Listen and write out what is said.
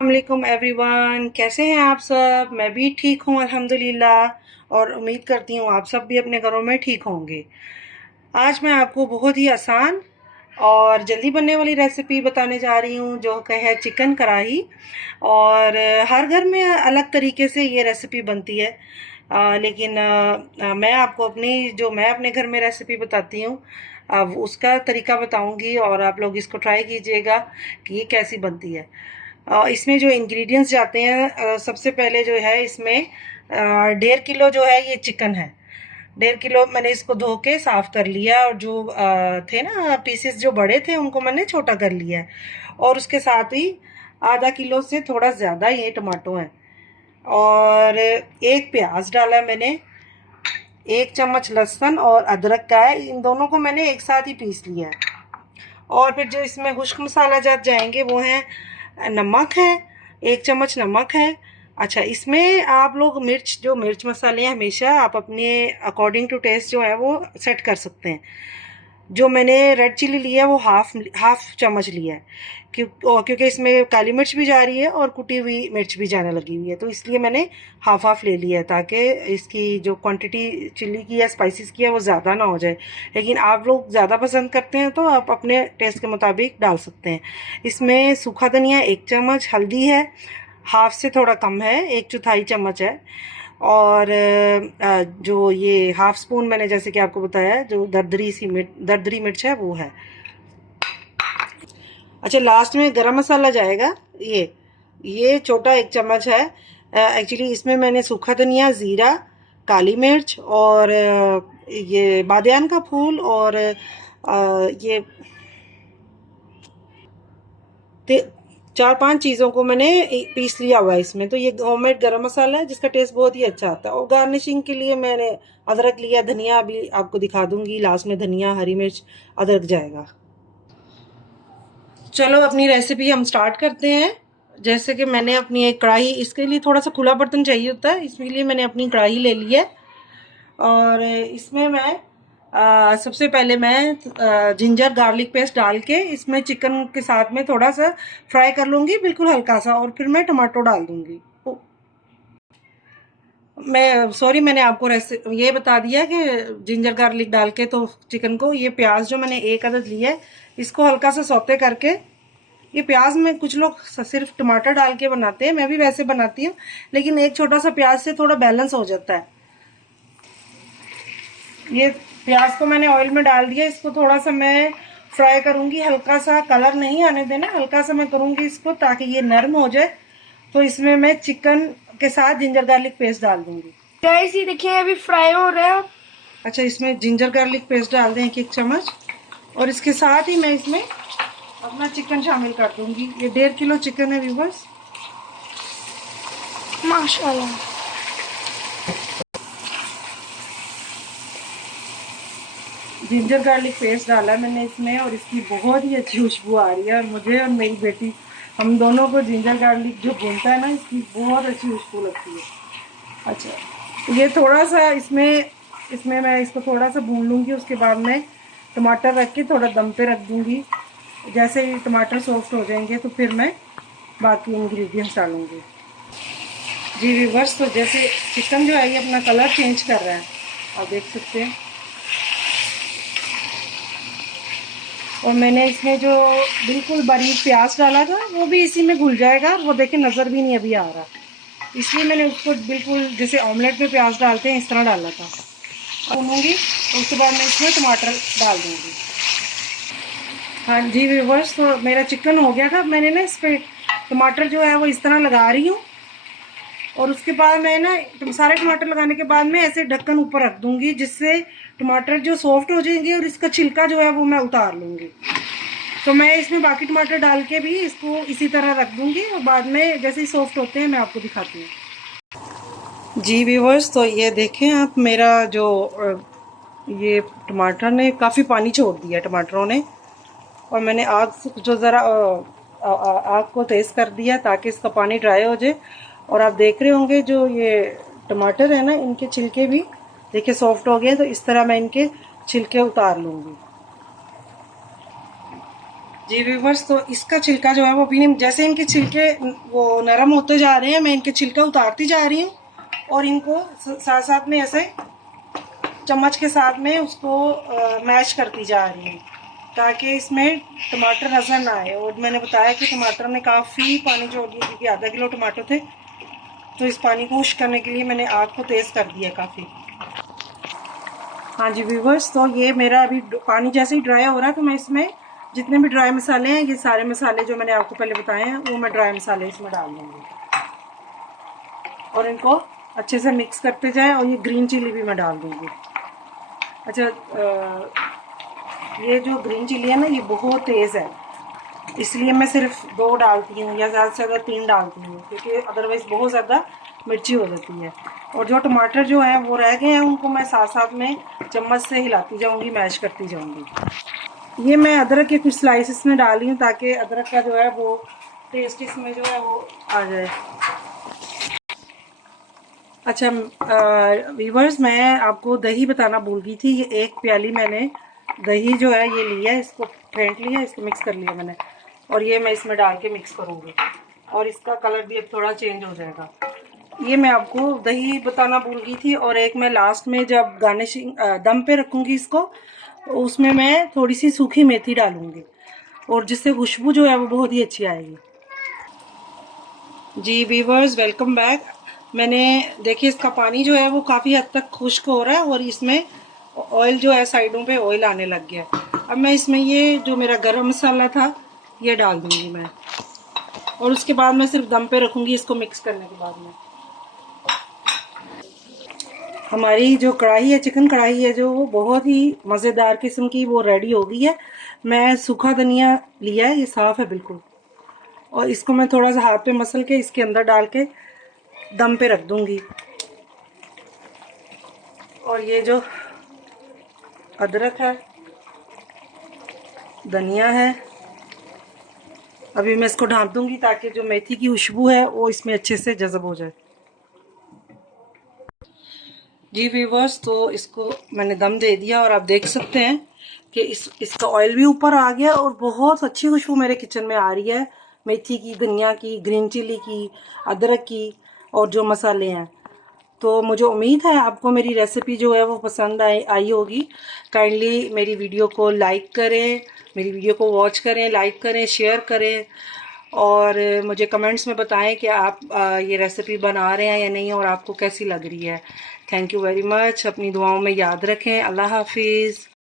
अस्सलामुअलैकुम एवरीवन, कैसे हैं आप सब। मैं भी ठीक हूँ अल्हम्दुलिल्लाह और उम्मीद करती हूँ आप सब भी अपने घरों में ठीक होंगे। आज मैं आपको बहुत ही आसान और जल्दी बनने वाली रेसिपी बताने जा रही हूँ जो कि है चिकन कढ़ाई। और हर घर में अलग तरीके से ये रेसिपी बनती है। लेकिन मैं आपको मैं अपने घर में रेसिपी बताती हूँ, अब उसका तरीका बताऊंगी और आप लोग इसको ट्राई कीजिएगा कि ये कैसी बनती है। इसमें जो इंग्रेडिएंट्स जाते हैं, सबसे पहले जो है इसमें 1.5 किलो जो है ये चिकन है। 1.5 किलो मैंने इसको धो के साफ कर लिया और जो थे ना पीसेस जो बड़े थे उनको मैंने छोटा कर लिया है। और उसके साथ ही आधा किलो से थोड़ा ज़्यादा ये टमाटो है और एक प्याज डाला मैंने, 1 चम्मच लहसुन और अदरक का है, इन दोनों को मैंने एक साथ ही पीस लिया है। और फिर जो इसमें खुश्क मसाला जात जाएंगे वो हैं, नमक है, 1 चम्मच नमक है। अच्छा, इसमें आप लोग मिर्च मसाले हैं हमेशा आप अपने अकॉर्डिंग टू टेस्ट जो है वो सेट कर सकते हैं। जो मैंने रेड चिली लिया है वो हाफ चम्मच लिया है, क्योंकि इसमें काली मिर्च भी जा रही है और कुटी हुई मिर्च भी जाने लगी हुई है, तो इसलिए मैंने हाफ ले लिया है ताकि इसकी जो क्वांटिटी चिल्ली की या स्पाइसेस की है वो ज़्यादा ना हो जाए। लेकिन आप लोग ज़्यादा पसंद करते हैं तो आप अपने टेस्ट के मुताबिक डाल सकते हैं। इसमें सूखा धनिया 1 चम्मच, हल्दी है हाफ से थोड़ा कम है, 1/4 चम्मच है। और जो ये हाफ स्पून मैंने जैसे कि आपको बताया जो दरदरी मिर्च है वो है। अच्छा, लास्ट में गरम मसाला जाएगा, ये छोटा 1 चम्मच है। एक्चुअली इसमें मैंने सूखा धनिया, ज़ीरा, काली मिर्च और ये बादियान का फूल और ये 4-5 चीज़ों को मैंने पीस लिया हुआ है इसमें। तो ये होममेड गरम मसाला है जिसका टेस्ट बहुत ही अच्छा आता है। और गार्निशिंग के लिए मैंने अदरक लिया, धनिया भी आपको दिखा दूंगी लास्ट में, धनिया, हरी मिर्च, अदरक जाएगा। चलो अपनी रेसिपी हम स्टार्ट करते हैं। जैसे कि मैंने अपनी एक कढ़ाई, इसके लिए थोड़ा सा खुला बर्तन चाहिए होता है, इसलिए मैंने अपनी कढ़ाई ले ली है। और इसमें मैं सबसे पहले मैं जिंजर गार्लिक पेस्ट डाल के इसमें चिकन के साथ में थोड़ा सा फ्राई कर लूँगी, बिल्कुल हल्का सा, और फिर मैं टमाटो डाल दूँगी। मैंने आपको ये बता दिया कि जिंजर गार्लिक डाल के तो चिकन को, ये प्याज जो मैंने एक अदद लिया है इसको हल्का सा सौते करके, ये प्याज में कुछ लोग सिर्फ टमाटर डाल के बनाते हैं, मैं भी वैसे बनाती हूँ, लेकिन एक छोटा सा प्याज से थोड़ा बैलेंस हो जाता है। ये प्याज को मैंने ऑयल में डाल दिया, इसको थोड़ा सा मैं फ्राई करूंगी, हल्का सा कलर नहीं आने देना, हल्का सा मैं करूंगी इसको ताकि ये नरम हो जाए। तो इसमें मैं चिकन के साथ जिंजर गार्लिक पेस्ट डाल दूंगी। गाइस ये देखिए अभी फ्राई हो रहा है। अच्छा, इसमें जिंजर गार्लिक पेस्ट डाल दें 1 चम्मच, और इसके साथ ही मैं इसमें अपना चिकन शामिल कर दूंगी। ये 1.5 किलो चिकन है व्यूअर्स। माशाल्लाह। जिंजर गार्लिक पेस्ट डाला है मैंने इसमें और इसकी बहुत ही अच्छी खुशबू आ रही है, और मुझे और मेरी बेटी, हम दोनों को जिंजर गार्लिक जो भूनता है ना, इसकी बहुत अच्छी खुशबू लगती है। अच्छा, ये थोड़ा सा इसमें मैं इसको थोड़ा सा भून लूँगी, उसके बाद मैं टमाटर रख के थोड़ा दम पे रख दूँगी। जैसे ही टमाटर सॉफ्ट हो जाएंगे तो फिर मैं बाकी इंग्रेडिएंट्स डालूँगी। जी व्यूअर्स, तो जैसे चिकन जो है ये अपना कलर चेंज कर रहा है, आप देख सकते हैं। और मैंने इसमें जो बिल्कुल बारीक प्याज डाला था वो भी इसी में घुल जाएगा, वो देखें नज़र भी नहीं अभी आ रहा, इसलिए मैंने उसको बिल्कुल जैसे ऑमलेट में प्याज डालते हैं इस तरह डाला था। भूनूंगी और उसके बाद मैं इसमें टमाटर डाल दूँगी। हाँ जी व्यूअर्स, तो मेरा चिकन हो गया था। मैंने ना इस पर टमाटर जो है वो इस तरह लगा रही हूँ, और उसके बाद मैं ना सारे टमाटर लगाने के बाद में ऐसे ढक्कन ऊपर रख दूंगी, जिससे टमाटर जो सॉफ्ट हो जाएंगे और इसका छिलका जो है वो मैं उतार लूँगी। तो मैं इसमें बाकी टमाटर डाल के भी इसको इसी तरह रख दूँगी, और बाद में जैसे ही सॉफ्ट होते हैं मैं आपको दिखाती हूँ। जी व्यूअर्स, तो ये देखें आप, मेरा जो ये टमाटर ने काफ़ी पानी छोड़ दिया टमाटरों ने, और मैंने आग जो ज़रा आग को तेज़ कर दिया ताकि इसका पानी ड्राई हो जाए। और आप देख रहे होंगे जो ये टमाटर है ना, इनके छिलके भी देखिए सॉफ्ट हो गए, तो इस तरह मैं इनके छिलके उतार लूँगी। जी व्यूवर्स, तो इसका छिलका जो है वो भी नहीं, जैसे इनके छिलके वो नरम होते जा रहे हैं, मैं इनके छिलका उतारती जा रही हूँ और इनको साथ साथ में ऐसे चम्मच के साथ में उसको मैश करती जा रही हूँ ताकि इसमें टमाटर नज़र ना आए। और मैंने बताया कि टमाटर ने काफ़ी पानी छोड़ दिया क्योंकि आधा किलो टमाटर थे, तो इस पानी को खुश करने के लिए मैंने आग को तेज़ कर दिया काफ़ी। हाँ जी व्यूवर्स, तो ये मेरा अभी पानी जैसे ही ड्राई हो रहा है तो मैं इसमें जितने भी ड्राई मसाले हैं, ये सारे मसाले जो मैंने आपको पहले बताए हैं वो मैं ड्राई मसाले इसमें डाल दूँगी और इनको अच्छे से मिक्स करते जाएं। और ये ग्रीन चिली भी मैं डाल दूँगी। अच्छा, ये जो ग्रीन चिली है ना, ये बहुत तेज़ है, इसलिए मैं सिर्फ 2 डालती हूँ या ज़्यादा से ज़्यादा 3 डालती हूँ, क्योंकि अदरवाइज़ बहुत ज़्यादा मिर्ची हो जाती है। और जो टमाटर जो हैं वो रह गए हैं, उनको मैं साथ साथ में चम्मच से हिलाती जाऊँगी, मैश करती जाऊँगी। ये मैं अदरक के कुछ स्लाइसेस में डाली हूँ ताकि अदरक का जो है वो टेस्ट इसमें जो है वो आ जाए। अच्छा व्यूवर्स, मैं आपको दही बताना भूल गई थी। ये 1 प्याली मैंने दही जो है ये लिया है, इसको फेंट लिया, इसको मिक्स कर लिया मैंने, और ये मैं इसमें डाल के मिक्स करूँगी और इसका कलर भी अब थोड़ा चेंज हो जाएगा। ये मैं आपको दही बताना भूल गई थी। और एक मैं लास्ट में जब गार्निशिंग दम पे रखूँगी इसको, उसमें मैं थोड़ी सी सूखी मेथी डालूँगी और जिससे खुशबू जो है वो बहुत ही अच्छी आएगी। जी व्यूवर्स, वेलकम बैक। मैंने देखिए इसका पानी जो है वो काफ़ी हद तक खुश्क हो रहा है और इसमें ऑयल जो है साइडों पे ऑयल आने लग गया है। अब मैं इसमें ये जो मेरा गरम मसाला था ये डाल दूँगी मैं, और उसके बाद मैं सिर्फ दम पे रखूँगी इसको मिक्स करने के बाद में। हमारी जो कढ़ाई है, चिकन कढ़ाई है, जो वो बहुत ही मज़ेदार किस्म की वो रेडी हो गई है। मैं सूखा धनिया लिया है, ये साफ़ है बिल्कुल, और इसको मैं थोड़ा सा हाथ पे मसल के इसके अंदर डाल के दम पे रख दूंगी। और ये जो अदरक है, धनिया है, अभी मैं इसको ढाँप दूंगी ताकि जो मेथी की खुशबू है वो इसमें अच्छे से जज़ब हो जाए। जी व्यूवर्स, तो इसको मैंने दम दे दिया और आप देख सकते हैं कि इसका ऑयल भी ऊपर आ गया और बहुत अच्छी खुशबू मेरे किचन में आ रही है, मेथी की, धनिया की, ग्रीन चिली की, अदरक की और जो मसाले हैं। तो मुझे उम्मीद है आपको मेरी रेसिपी जो है वो पसंद आई होगी। काइंडली मेरी वीडियो को लाइक करें, मेरी वीडियो को वॉच करें, लाइक करें, शेयर करें और मुझे कमेंट्स में बताएं कि आप ये रेसिपी बना रहे हैं या नहीं और आपको कैसी लग रही है। Thank you very much. अपनी दुआओं में याद रखें। अल्लाह हाफिज़।